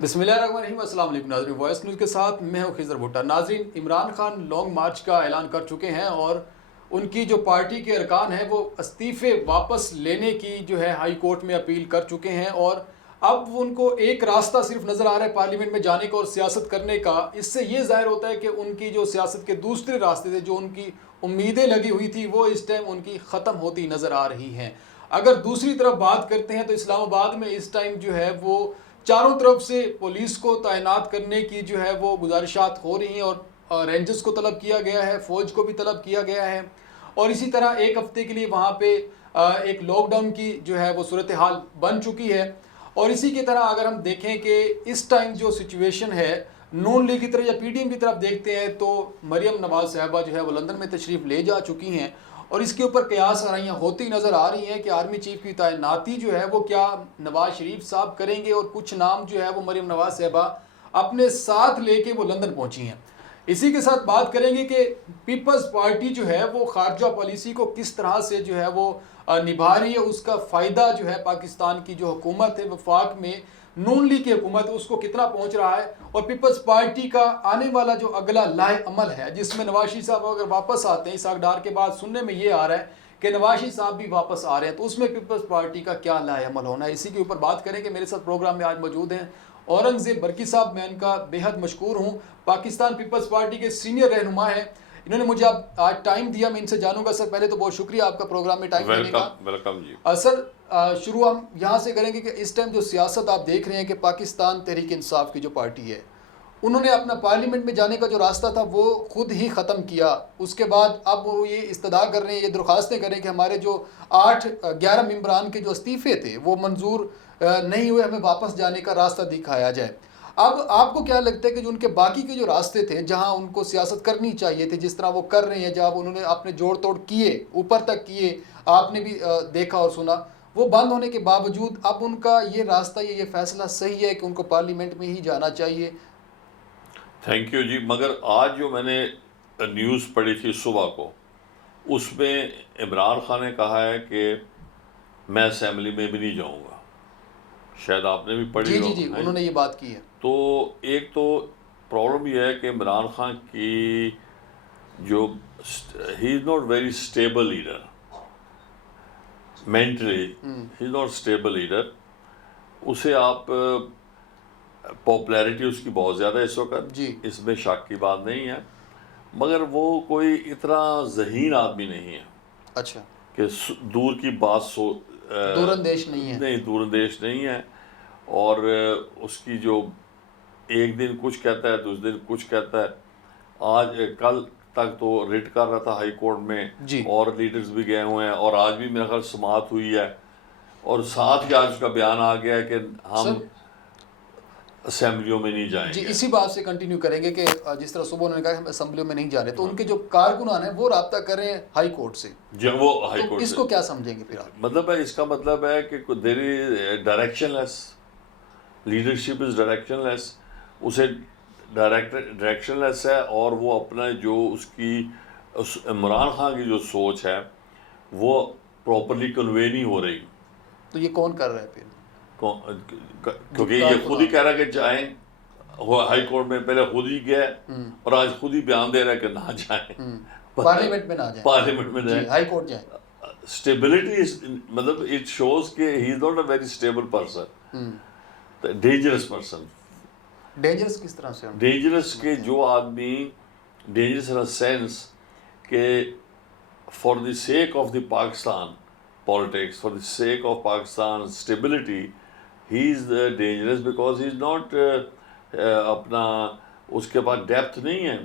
بسم اللہ الرحمن الرحیم۔ السلام علیکم ناظرین، وائس نیوز کے ساتھ میں ہوں خضر بھٹا۔ ناظرین، عمران خان لانگ مارچ کا اعلان کر چکے ہیں اور ان کی جو پارٹی کے ارکان ہیں وہ استعفے واپس لینے کی جو ہے ہائی کورٹ میں اپیل کر چکے ہیں، اور اب ان کو ایک راستہ صرف نظر آ رہا ہے پارلیمنٹ میں جانے کا اور سیاست کرنے کا۔ اس سے یہ ظاہر ہوتا ہے کہ ان کی جو سیاست کے دوسرے راستے تھے، جو ان کی امیدیں لگی ہوئی تھی، وہ اس ٹائم ان کی ختم ہوتی نظر آ رہی ہیں۔ اگر دوسری طرف بات کرتے ہیں تو اسلام آباد میں اس ٹائم جو ہے وہ چاروں طرف سے پولیس کو تعینات کرنے کی جو ہے وہ گزارشات ہو رہی ہیں، اور رینجرز کو طلب کیا گیا ہے، فوج کو بھی طلب کیا گیا ہے، اور اسی طرح ایک ہفتے کے لیے وہاں پہ ایک لاک ڈاؤن کی جو ہے وہ صورتحال بن چکی ہے۔ اور اسی کی طرح اگر ہم دیکھیں کہ اس ٹائم جو سچویشن ہے نون لیگ کی طرف یا پی ڈی ایم کی طرف دیکھتے ہیں تو مریم نواز صاحبہ جو ہے وہ لندن میں تشریف لے جا چکی ہیں، اور اس کے اوپر قیاس آرائیاں ہوتی نظر آ رہی ہیں کہ آرمی چیف کی تعیناتی جو ہے وہ کیا نواز شریف صاحب کریں گے، اور کچھ نام جو ہے وہ مریم نواز صاحبہ اپنے ساتھ لے کے وہ لندن پہنچی ہیں۔ اسی کے ساتھ بات کریں گے کہ پیپلز پارٹی جو ہے وہ خارجہ پالیسی کو کس طرح سے جو ہے وہ نبھا رہی ہے، اس کا فائدہ جو ہے پاکستان کی جو حکومت ہے وفاق میں نون لیگ کی حکومت اس کو کتنا پہنچ رہا ہے، اور پیپلز پارٹی کا آنے والا جو اگلا لائحہ عمل ہے جس میں نواز شریف صاحب اگر واپس آتے ہیں، اسحاق ڈار کے بعد سننے میں یہ آ رہا ہے کہ نواز شریف صاحب بھی واپس آ رہے ہیں، تو اس میں پیپلز پارٹی کا کیا لائحہ عمل ہونا ہے، اسی کے اوپر بات کریں کہ میرے ساتھ پروگرام میں آج موجود ہیں اورنگزیب برکی صاحب۔ میں ان کا بے حد مشکور ہوں، پاکستان پیپلز پارٹی کے سینئر رہنما ہیں، انہوں نے مجھے آج ٹائم دیا، میں ان سے جانوں گا۔ سر پہلے تو بہت شکریہ آپ کا پروگرام میں ٹائم دینے کا۔ ویلکم جی۔ سر شروع ہم یہاں سے کریں گے کہ اس ٹائم جو سیاست آپ دیکھ رہے ہیں کہ پاکستان تحریک انصاف کی جو پارٹی ہے انہوں نے اپنا پارلیمنٹ میں جانے کا جو راستہ تھا وہ خود ہی ختم کیا، اس کے بعد اب وہ یہ استدعا کر رہے ہیں، یہ درخواستیں کر رہے ہیں کہ ہمارے جو 11 ممبران کے جو استعفے تھے وہ منظور نہیں ہوئے، ہمیں واپس جانے کا راستہ دکھایا جائے۔ اب آپ کو کیا لگتا ہے کہ جو ان کے باقی کے جو راستے تھے جہاں ان کو سیاست کرنی چاہیے تھی، جس طرح وہ کر رہے ہیں، جب انہوں نے اپنے جوڑ توڑ کیے اوپر تک کیے، آپ نے بھی دیکھا اور سنا، وہ بند ہونے کے باوجود اب ان کا یہ راستہ یہ فیصلہ صحیح ہے کہ ان کو پارلیمنٹ میں ہی جانا چاہیے؟ تھینک یو جی۔ مگر آج جو میں نے نیوز پڑھی تھی صبح کو، اس میں عمران خان نے کہا ہے کہ میں اسمبلی میں بھی نہیں جاؤں گا، شاید آپ نے بھی پڑھی ہو۔ جی انہوں نے یہ بات کی ہے۔ تو ایک تو پرابلم یہ ہے کہ عمران خان کی جو he is not very stable leader, mentally he is not stable leader. اسے آپ پاپولیرٹی اس کی بہت زیادہ ہے اس وقت، جی اس میں شک کی بات نہیں ہے، مگر وہ کوئی اتنا ذہین آدمی نہیں ہے اچھا، کہ دور کی بات دور اندیش نہیں ہے۔ نہیں، دور اندیش نہیں ہے، اور اس کی جو ایک دن کچھ کہتا ہے دوسرے دن کچھ کہتا ہے۔ آج کل تک تو ریٹ کر رہا تھا ہائی کورٹ میں، جی اور لیڈرز بھی گئے ہوئے ہیں، اور آج بھی میرا خیال سماعت ہوئی ہے، اور ساتھ ہی آج اس کا بیان آ گیا ہے کہ ہم اسمبلیوں میں نہیں جائیں جی گے۔ اسی بات سے کنٹینیو کریں گے کہ جس طرح صبح انہوں نے کہا کہ ہم اسمبلیوں میں نہیں جا رہے، تو ان کے جو کارکنان ہیں وہ رابطہ کر رہے ہیں ہائی کورٹ سے، جی وہ ہائی تو کورٹ اس سے کو کیا سمجھیں گے پھر آپ؟ مطلب ہے، اس کا مطلب ہے کہ there is directionless, leadership is directionless, اسے ڈائریکشن لیس ہے، اور وہ اپنا جو اس کی عمران خان کی جو سوچ ہے وہ پراپرلی کنوے نہیں ہو رہی۔ تو یہ کون کر رہا ہے پھر؟ کیونکہ یہ خود ہی کہہ رہا ہے کہ جائیں ہائی کورٹ میں، پہلے خود ہی گیا اور آج خود ہی بیان دے رہا ہے کہ نہ جائیں، پارلیمنٹ میں نہ جائیں، پارلیمنٹ میں جائیں، ہائی کورٹ جائیں۔ اسٹیبلٹی مطلب اٹ شوز کہ he is not a very stable person, dangerous person. Dangerous کس طرح سے؟ ڈینجرس کہ جو آدمی ڈینجرس ان سینس کہ for the sake of the Pakistan politics, for the sake of Pakistan stability, he is dangerous because he is not اپنا، اس کے پاس ڈیپتھ نہیں ہے،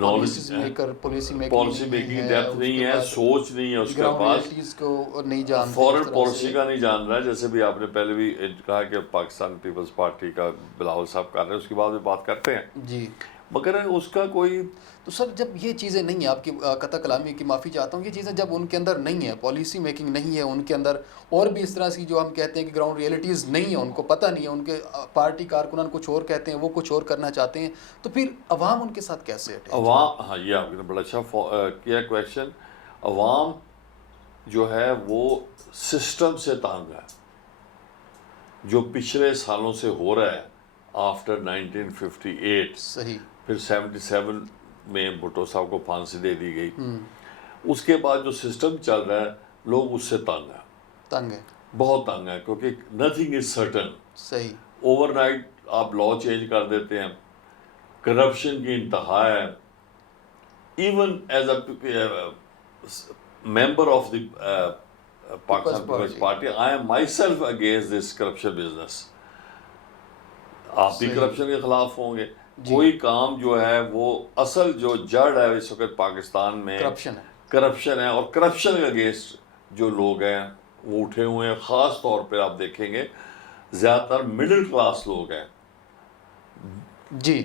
پالیسی میکنگ ڈیپتھ نہیں ہے، سوچ نہیں ہے اس کے پاس، فورن پالیسی کا نہیں جان رہا ہے۔ جیسے بھی آپ نے پہلے بھی کہا کہ پاکستان پیپلز پارٹی کا بلاول صاحب کر رہے ہیں، اس کے بعد بھی بات کرتے ہیں جی، مگر اس کا کوئی تو سر جب یہ چیزیں نہیں ہیں، آپ کی قطع کلامی کی معافی چاہتا ہوں، یہ چیزیں جب ان کے اندر نہیں ہے، پالیسی میکنگ نہیں ہے ان کے اندر، اور بھی اس طرح کی جو ہم کہتے ہیں کہ گراؤنڈ ریئلٹیز نہیں ہیں، ان کو پتہ نہیں ہے، ان کے پارٹی کارکنان کچھ اور کہتے ہیں، وہ کچھ اور کرنا چاہتے ہیں، تو پھر عوام ان کے ساتھ کیسے اٹیچ؟ عوام، ہاں یہ آپ نے بڑا اچھا کیا کویشچن۔ عوام جو ہے وہ سسٹم سے تنگ ہے، جو پچھلے سالوں سے ہو رہا ہے آفٹر 1958, صحیح. پھر 77 میں بھٹو صاحب کو پھانسی دے دی گئی, اس کے بعد جو سسٹم چل رہا ہے لوگ اس سے تنگ ہے, بہت تنگ ہے, کیونکہ نتھنگ از سرٹن. صحیح. اوور نائٹ آپ لا چینج کر دیتے ہیں, کرپشن کی انتہا ہے. Even as a member of the Pakistan People's Party, I am myself against this corruption business. آپ بھی کرپشن کے خلاف ہوں گے. کوئی کام جو ہے وہ اصل جو جڑ ہے اس وقت پاکستان میں کرپشن ہے, اور کرپشن کے اگینسٹ جو لوگ ہیں وہ اٹھے ہوئے ہیں. خاص طور پہ آپ دیکھیں گے زیادہ تر مڈل کلاس لوگ ہیں جی.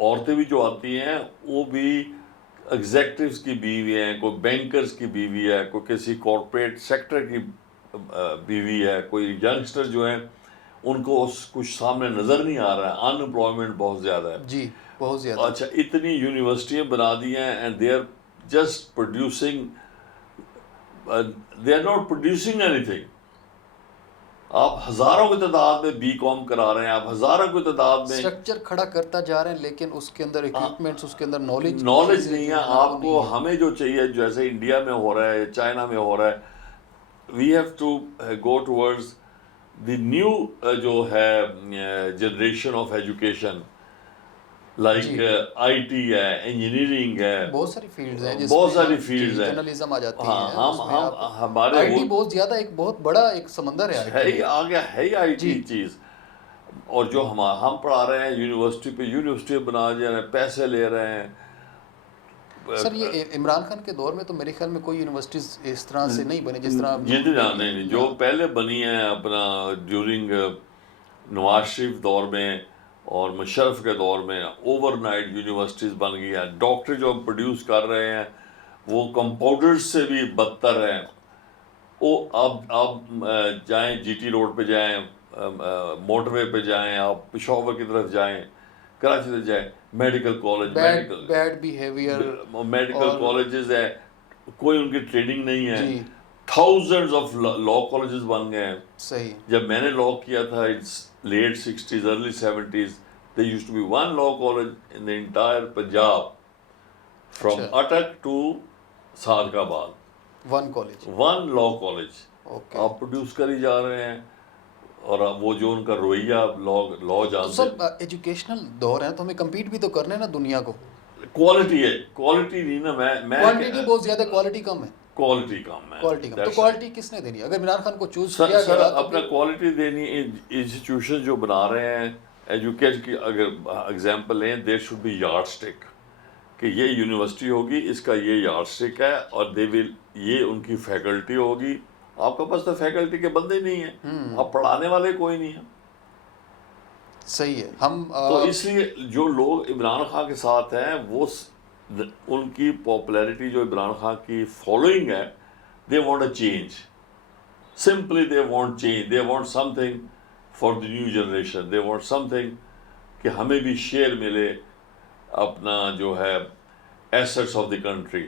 عورتیں بھی جو آتی ہیں وہ بھی ایگزیکٹوز کی بیوی ہیں, کوئی بینکرز کی بیوی ہے, کوئی کسی کارپوریٹ سیکٹر کی بیوی ہے, کوئی ینگسٹر جو ہیں ان کو کچھ سامنے نظر نہیں آ رہا ہے. ان امپلائمنٹ بہت زیادہ ہے. جی بہت زیادہ. اچھا, اتنی یونیورسٹیاں بنا دی ہیں and they are just producing, they are not producing anything. آپ ہزاروں کی تعداد میں بی کام کرا رہے ہیں, آپ ہزاروں کی تعداد میں اسٹرکچر کھڑا کرتا جا رہے ہیں, لیکن اس کے اندر اکوپمنٹس, اس کے اندر نالج نہیں ہے. آپ کو ہمیں جو چاہیے, جیسے انڈیا میں ہو رہا ہے, چائنا میں ہو رہا ہے, we have to go towards the new جو ہے generation of education, like I T ہے, انجینئرنگ ہے, بہت ساری فیلڈز ہیں, بہت ساری فیلڈز ہیں. جرنلزم آ جاتی ہے. ہم ہمارے آئی ٹی بہت زیادہ ایک بہت بڑا ایک سمندر ہے ہی آ گیا ہے آئی ٹی چیز. اور جو ہم پڑھا رہے ہیں یونیورسٹی پہ یونیورسٹی بنا جا رہے ہیں, پیسے لے رہے ہیں. سر یہ عمران خان کے دور میں تو میرے خیال میں کوئی یونیورسٹیز اس طرح سے نہیں بنی جس طرح نہیں, جو پہلے بنی ہیں اپنا ڈیورنگ نواز شریف دور میں اور مشرف کے دور میں, اوور نائٹ یونیورسٹیز بن گئی ہیں. ڈاکٹر جو ہم پروڈیوس کر رہے ہیں وہ کمپاؤنڈرز سے بھی بدتر ہیں. وہ آپ جائیں جی ٹی روڈ پہ جائیں, موٹر وے پہ جائیں, آپ پشاور کی طرف جائیں, کراچی سے جائیں, medical college, bad behaviour, medical colleges ہیں, کوئی ان کی ٹریننگ نہیں ہے. تھاؤزنڈز آف لا کالجز بن گئے ہیں. صحیح. جب میں نے لا کیا تھا late 60s early 70s, there used to be one law college in the entire Punjab from Attak to Sadqabad. one law college. آپ پروڈیوس کری جا رہے ہیں, اور وہ جو ان کا رویہ لا جانتے. سب ایجوکیشنل دور ہے تو ہمیں کمپیٹ بھی تو کرنا ہے نا دنیا کو. کوالٹی ہے, کوالٹی نہیں نا, میں کوانٹٹی بہت زیادہ, کوالٹی کم ہے. کوالٹی کم ہے. تو کوالٹی کس نے دینی؟ اگر عمران خان کو چوز کیا گیا سر اپنا کوالٹی دینی, انسٹیٹیوشن جو بنا رہے ہیں ایجوکیٹ کی اگر ایگزامپل لیں, there should be yardstick کہ یہ یونیورسٹی ہوگی, اس کا یہ یارڈ اسٹک ہے, اور دے ول یہ ان کی فیکلٹی ہوگی. آپ کے پاس تو فیکلٹی کے بندے نہیں ہیں, آپ پڑھانے والے کوئی نہیں ہیں. صحیح ہے. ہم تو اس لیے جو لوگ عمران خان کے ساتھ ہیں وہ ان کی پاپولیرٹی جو عمران خان کی فالوئنگ ہے, they want a change, simply they want change, they want some thing for the new generation, they want some thing کہ ہمیں بھی شیئر ملے اپنا جو ہے ایسٹس آف دی کنٹری.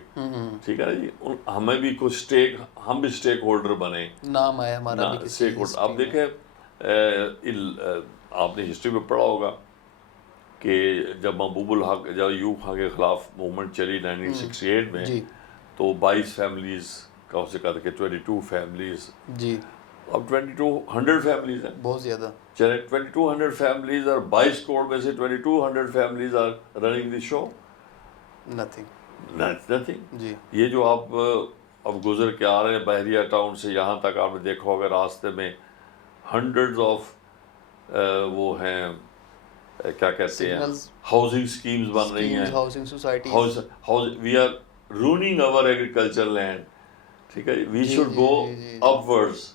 ٹھیک ہے نا جی, ہمیں بھی کچھ اسٹیک, ہم بھی اسٹیک ہولڈر بنے, نام آیا ہمارا بھی اسٹیک ہولڈر. آپ دیکھیں آپ نے ہسٹری میں پڑھا ہوگا کہ جب محبوب الحق, جب ایوب خان کے خلاف موومنٹ چلی 1968 میں, تو 22 فیملیز کا اسے کہا تھا کہ 22 فیملیز, جی اب 2200 فیملیز ہیں, بہت زیادہ. چلے 2200 فیملیز اور 22 کروڑ میں سے 2200 families are running the show. Nothing. جی. یہ جو آپ اب گزر کے آ رہے ہیں بحریہ ٹاؤن سے یہاں تک, آپ نے دیکھا ہوگا راستے میں ہنڈریڈز آف وہ ہیں کیا کہتے ہیں ہاؤسنگ اسکیمز بن رہی ہیں, housing society. We are running over agriculture land. ٹھیک ہے, we should go up words.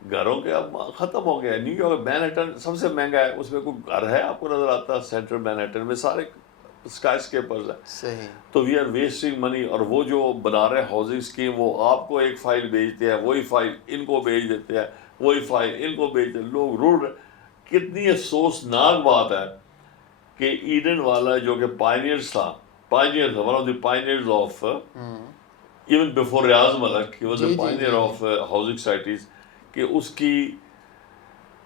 گھروں کے اب ختم ہو گیا. نیو یارک مینہٹن سب سے مہنگا ہے, اس میں کوئی گھر ہے آپ کو نظر آتا؟ سینٹرل مینہٹن میں سارے اسکائی اسکیپرز ہیں. صحیح. تو وی آر ویسٹنگ منی. اور وہ جو بنا رہے ہیں ہاؤسنگ اسکیم, وہ آپ کو ایک فائل بھیجتے ہیں, وہی فائل ان کو بھیج دیتے ہیں, وہی فائل ان کو بھیجتے ہیں, لوگ رول. کتنی افسوسناک بات ہے کہ ایڈن والا جو کہ پائنیئرز تھا, one of the pioneers of even before Riaz Malik, he was a pioneer of housing societies, کہ اس کی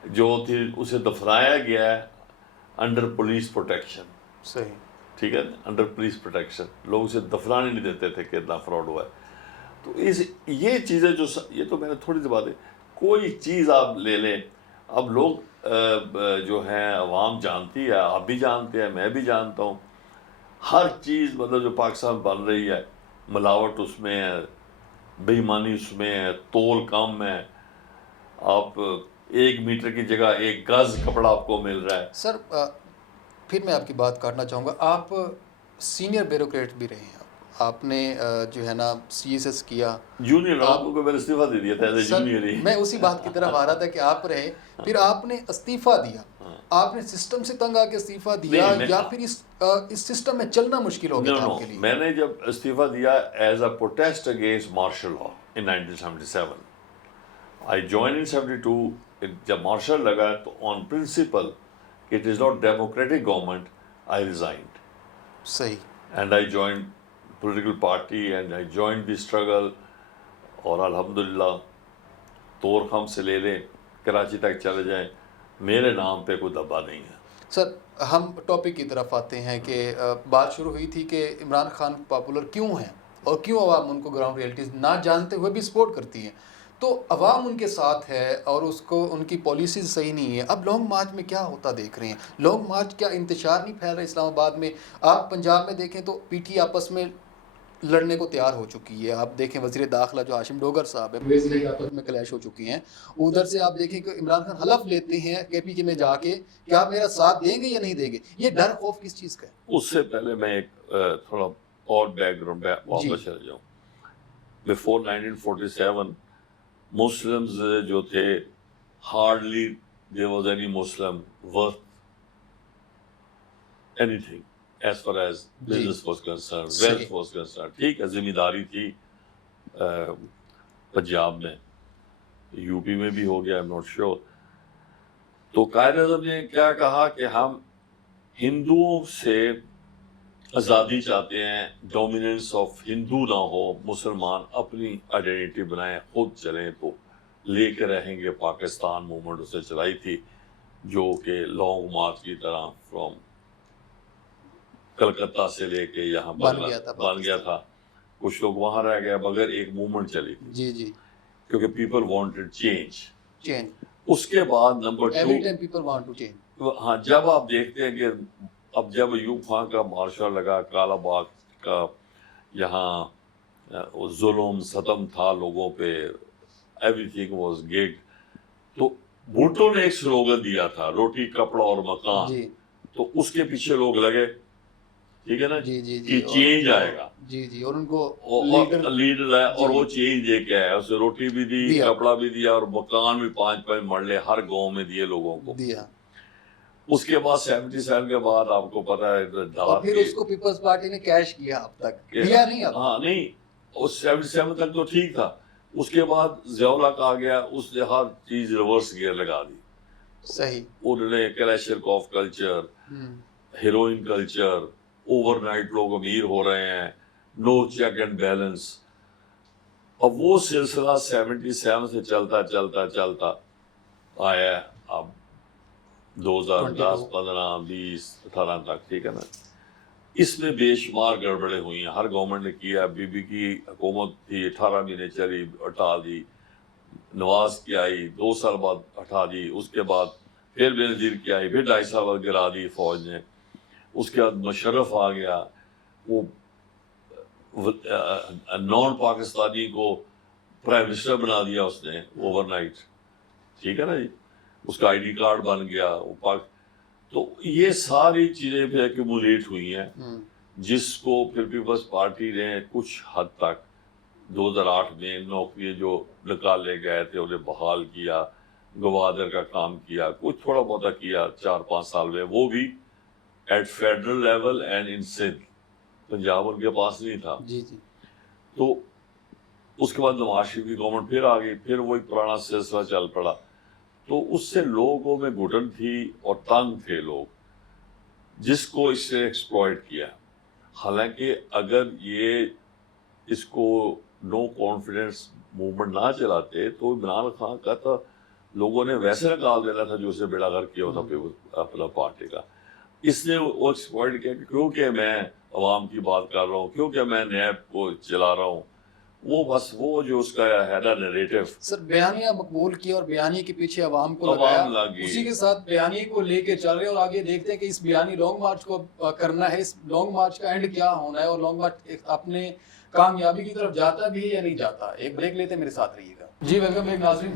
جو تھی اسے دفنایا گیا ہے انڈر پولیس پروٹیکشن. صحیح. ٹھیک ہے, انڈر پولیس پروٹیکشن, لوگ اسے دفنانے نہیں دیتے تھے کہ اتنا فراڈ ہوا ہے. تو یہ چیزیں جو یہ تو میں نے تھوڑی سی بات ہے, کوئی چیز آپ لے لیں, اب لوگ جو ہیں عوام جانتی ہے, آپ بھی جانتے ہیں, میں بھی جانتا ہوں, ہر چیز مطلب جو پاکستان بن رہی ہے, ملاوٹ اس میں ہے, بے ایمانی اس میں ہے, تول کم ہے, آپ 1 میٹر کی جگہ 1 گز کپڑا آپ کو مل رہا ہے. سر پھر میں آپ کی بات کاٹنا چاہوں گا, آپ سینئر بیوروکریٹ بھی رہے ہیں, آپ نے جو ہے نا CSS کیا. جونیئر آپ کو میں نے استعفیٰ دے دیا تھا ایز اے سر جونیئر ہی. میں اسی بات کی طرف آ رہا تھا کہ آپ رہے, پھر آپ نے استعفیٰ دیا, آپ نے سسٹم سے تنگ آ کے استعفیٰ دیا یا پھر اس سسٹم میں چلنا مشکل ہو گیا تھا آپ کے لیے؟ میں نے جب استعفیٰ دیا as a protest against martial law in 1977, I join in 72. جب مارشل لگا تو on principle it is not democratic government, I resigned. صحیح. And I join political party and I join the struggle. اور الحمدللہ طور سے لے لیں, کراچی تک چلے جائیں, میرے نام پہ کوئی دبا نہیں ہے. سر ہم ٹاپک کی طرف آتے ہیں کہ بات شروع ہوئی تھی کہ عمران خان پاپولر کیوں ہیں اور کیوں عوام ان کو گراؤنڈ ریئلٹیز نہ جانتے ہوئے بھی سپورٹ کرتی ہیں. تو عوام ان کے ساتھ ہے اور اس کو ان کی پالیسیز صحیح نہیں ہے. اب لانگ مارچ میں کیا ہوتا دیکھ رہے ہیں؟ لانگ مارچ کیا انتشار نہیں پھیل رہا اسلام آباد میں؟ آپ پنجاب میں دیکھیں تو PT آپس میں لڑنے کو تیار ہو چکی ہے. آپ دیکھیں وزیر داخلہ جو ہاشم ڈوگر صاحب ہے آپس میں کلیش ہو چکی ہیں. ادھر سے آپ دیکھیں کہ عمران خان حلف لیتے ہیں KPK میں جا کے کہ آپ میرا ساتھ دیں گے یا نہیں دیں گے. یہ ڈر خوف کس چیز کا ہے؟ اس سے پہلے میں ایک تھوڑا اور بیک گراؤنڈ پہ واپس چلے جاؤں. بیفور 1947 مسلمز جو تھے, hardly there was any Muslim worth anything as far as business was concerned, wealth was concerned. ٹھیک ہے, ذمہ داری تھی پنجاب میں, UP میں بھی ہو گیا, I'm not sure. تو قائد اعظم نے کیا کہا کہ ہم ہندوؤں سے آزادی چاہتے ہیں, ڈومیننس آف ہندو نہ ہو, مسلمان اپنی آئیڈینٹی بنائیں, خود چلیں تو لے کے رہیں گے. پاکستان موومنٹ اسے چلائی تھی جو کہ لانگ مارچ کی طرح فرام کلکتہ سے لے کے یہاں بن گیا تھا. کچھ لوگ وہاں رہ گئے مگر ایک موومنٹ چلی تھی. جی جی, کیونکہ پیپل وانٹڈ چینج. اس کے بعد نمبر 2, ہاں, جب آپ دیکھتے ہیں کہ اب جب ایوب خان کا مارشل لگا, کالا باغ کا یہاں ظلم ستم تھا لوگوں پہ, ایوری تھنگ واز گیگ, تو بھٹو نے ایک سلوگن دیا تھا, روٹی کپڑا اور مکان. تو اس کے پیچھے لوگ لگے, ٹھیک ہے نا, کہ چینج آئے گا. اور ان کو لیڈر ہے, اور وہ چینج دے کے آیا, اسے روٹی بھی دی, کپڑا بھی دیا, اور مکان بھی 5 مرلے ہر گاؤں میں دیے لوگوں کو. اس کے بعد 77 کے بعد آپ کو پتا ہے, اور پھر اس کو پیپلز پارٹی نے کیش کیا اب تک, کیا نہیں اب. ہاں نہیں, اس 77 تک تو ٹھیک تھا. اس کے بعد ضیاء کا آ گیا, اس نے ہر چیز ریورس گیئر لگا دی. صحیح. انہوں نے کلیشنکوف کلچر, ہیروئن کلچر, اوور نائٹ لوگ امیر ہو رہے ہیں, نو چیک اینڈ بیلنس. اب وہ سلسلہ 77 سے چلتا چلتا چلتا آیا اب 2010, 15, 20, 18 تک, ٹھیک ہے نا. اس میں بے شمار گڑبڑیں ہوئی ہیں, ہر گورنمنٹ نے کیا. بی بی کی حکومت تھی, 18 مہینے چلی, ہٹا دی. نواز کی آئی, 2 سال بعد ہٹا دی. اس کے بعد پھر بینظیر کی آئی, پھر 2.5 سال بعد گرا دی فوج نے. اس کے بعد مشرف آ گیا, وہ نان پاکستانی کو پرائم منسٹر بنا دیا اس نے اوور نائٹ, ٹھیک ہے نا جی. اس کا ID کارڈ بن گیا وہ. تو یہ ساری چیزیں پہ ایکومولیٹ ہوئی ہیں, جس کو پھر پیپلز پارٹی نے کچھ حد تک 2008 میں نوکری جو نکالے گئے تھے انہیں بحال کیا, گوادر کا کام کیا, کچھ تھوڑا بہت کیا 4-5 سال میں, وہ بھی ایٹ فیڈرل لیول اینڈ ان سندھ. پنجاب ان کے پاس نہیں تھا. تو اس کے بعد نواز شریف کی گورنمنٹ پھر آ گئی, پھر وہی پرانا سلسلہ چل پڑا. تو اس سے لوگوں میں گھٹن تھی اور تنگ تھے لوگ, جس کو اس نے ایکسپلائٹ کیا. حالانکہ اگر یہ اس کو نو کانفیڈنس موومنٹ نہ چلاتے تو عمران خان کا تو لوگوں نے ویسے نکال دینا تھا جو اسے بیڑا غرق کیا تھا اپنا پارٹی کا. اس نے وہ ایکسپلائٹ کیا کہ کیونکہ میں عوام کی بات کر رہا ہوں, کیونکہ میں نیب کو چلا رہا ہوں, وہ بس وہ جو اس کا ہے نا نیریٹو. سر بیانیہ مقبول کیا اور بیانیے کے پیچھے عوام کو لگایا, اسی کے ساتھ بیانیے کو لے کے چل رہے ہیں, اور آگے دیکھتے ہیں کہ اس بیانی لانگ مارچ کو کرنا ہے, اس لانگ مارچ کا اینڈ کیا ہونا ہے, اور لانگ مارچ اپنے کامیابی کی طرف جاتا بھی ہے یا نہیں جاتا. ایک بریک لیتے ہیں, میرے ساتھ رہیے گا. جی ویلکم بیک ناظرین.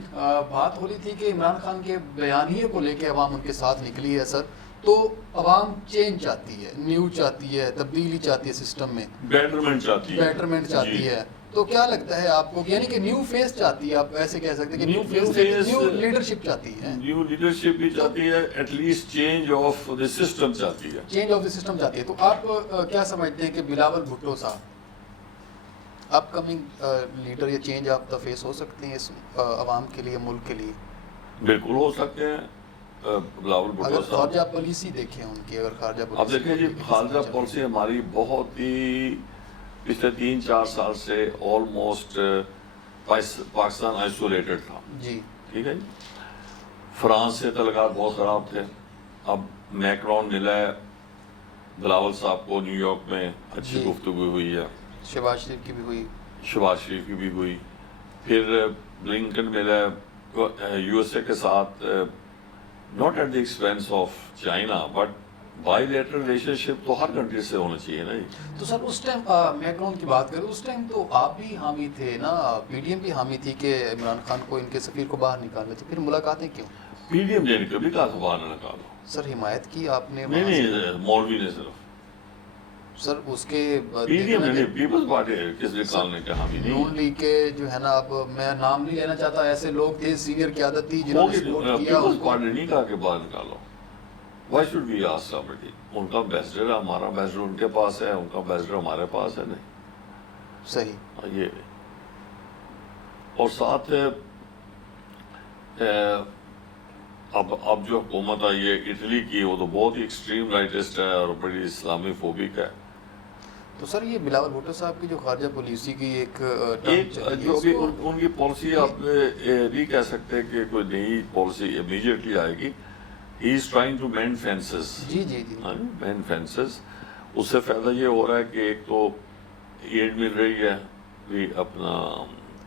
بات ہو رہی تھی کہ عمران خان کے بیانیے کو لے کے عوام ان کے ساتھ نکلی ہے سر, تو عوام چینج چاہتی ہے, نیو چاہتی ہے, تبدیلی چاہتی ہے سسٹم میں, بیٹرمنٹ چاہتی ہے. تو کیا لگتا ہے آپ کو, یعنی کہ نیو فیس چاہتی ہے, آپ ایسے کہہ سکتے ہیں کہ نیو فیس, نیو لیڈرشپ چاہتی ہے, نیو لیڈرشپ بھی چاہتی ہے, at least change of the system چاہتی ہے, چینج آف دی سسٹم چاہتی ہے. تو آپ کیا سمجھتے ہیں کہ بلاول بھٹو صاحب اپ کمنگ لیڈر یا چینج آف دا فیس ہو سکتے ہیں اس عوام کے لیے, ملک کے لیے؟ بالکل ہو سکتے ہیں. بلاول بھٹو اگر صاحب خارجہ پالیسی دیکھیں ان کی, اگر خارجہ پالیسی, اب دیکھیں جی خارجہ پالیسی ہماری بہت ہی پچھلے 3-4 سال سے آلموسٹ پاکستان آئسولیٹڈ تھا. جی ٹھیک ہے جی. فرانس سے تعلقات بہت خراب تھے. اب میکرون ملا ہے بلاول صاحب کو نیو یارک میں, اچھی گفتگو ہوئی ہے, شہباز شریف کی بھی ہوئی, شہباز شریف کی بھی ہوئی. پھر بلنکن ملا یو ایس اے کے ساتھ, not at the expense of China, but bilateral relation تو ہر کنٹری سے ہونا چاہیے نا. تو سر اس ٹائم میکرون کی بات کریں, اس ٹائم تو آپ بھی حامی تھے نا, پی ڈی ایم بھی حامی تھی کہ عمران خان کو ان کے سفیر کو باہر نکالنا چاہیے, پھر ملاقاتیں کیوں؟ پی ڈی ایم نے کبھی کہا تھا باہر نہ نکالو. سر حمایت کی آپ نے؟ نہیں, مولوی نے صرف. سر اس کے پی ڈی ایم نے, پیپلز پارٹی کس نکالنے کا حامی نہیں. نون لیگ کے جو ہے نا, اب میں نام نہیں لینا چاہتا, ایسے لوگ تھے سینئر قیادت تھی جنہوں نے سپورٹ کیا. پیپلز پارٹی نے نہیں کہا کہ باہر نکالو. Why should we ask somebody? ان کا امبیسڈر ہے, ہمارا امبیسڈر ان کے پاس ہے, ان کا امبیسڈر ہمارے پاس ہے. نہیں صحیح. یہ اور ساتھ اب جو حکومت آئی ہے اٹلی کی, وہ تو بہت ہی ایکسٹریم رائٹسٹ ہے اور بڑی اسلامی فوبک ہے. تو سر یہ بلاول بھٹو صاحب کی جو خارجہ پالیسی کی ایک جو بھی ان کی پالیسی, آپ نہیں کہہ سکتے کہ کوئی نئی پالیسی امیجیٹلی آئے گی. He is trying to mend fences. جی جی جی, مینڈ فینسز. اس سے فائدہ یہ ہو رہا ہے کہ ایک تو ایڈ مل رہی ہے, اپنا